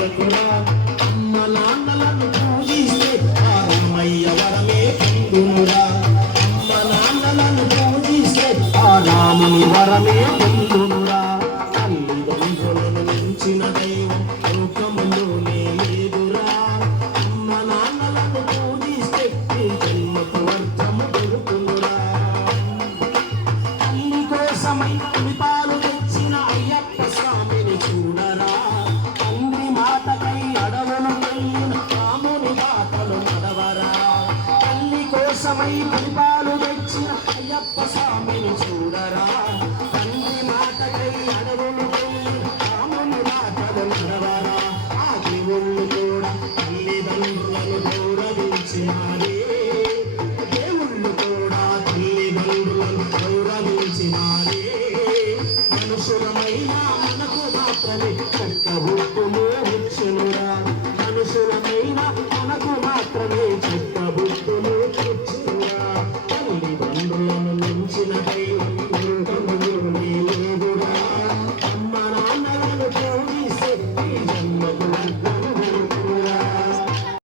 చెయ్యకురా. అమ్మ నాన్నలను పూజిస్తే ఆ రామయ్య వరమే పొందునురా. అమ్మ నాన్నలను పూజిస్తే ఆ రాముని వరమే పొందునురా. తల్లిదండ్రులను మించిన దైవం లోకములోనే లేదురా. అమ్మ నాన్నలను పూజిస్తే నీ జన్మకు అర్థము దొరుకునురా. తల్లి కోసమై పులిపాలు తెచ్చిన అయ్యప్ప స్వామిని చూడరా. తండ్రి మాటకై అడవులు వెళ్ళిన రాముని బాటలు నడవరా. తల్లి కోసమై పులిపాలు తెచ్చిన అయ్యప్ప స్వామిని చూడరా. తండ్రి మాటకై అడవులు వెళ్ళిన రాముని బాటలు నడవరా. ఆ దేవుళ్ళు కూడా తల్లిదండ్రులను గౌరవించినారే. దేవుళ్ళు కూడా తల్లిదండ్రులను గౌరవించినారే. మనుషులమైన మనకు మాత్రమే చక్కబుట్టును ఇచ్చునురా. మనుషులమైన మనకు మాత్రమే చక్కబుట్టును ఇచ్చునురా. తల్లిదండ్రులను మించిన దైవం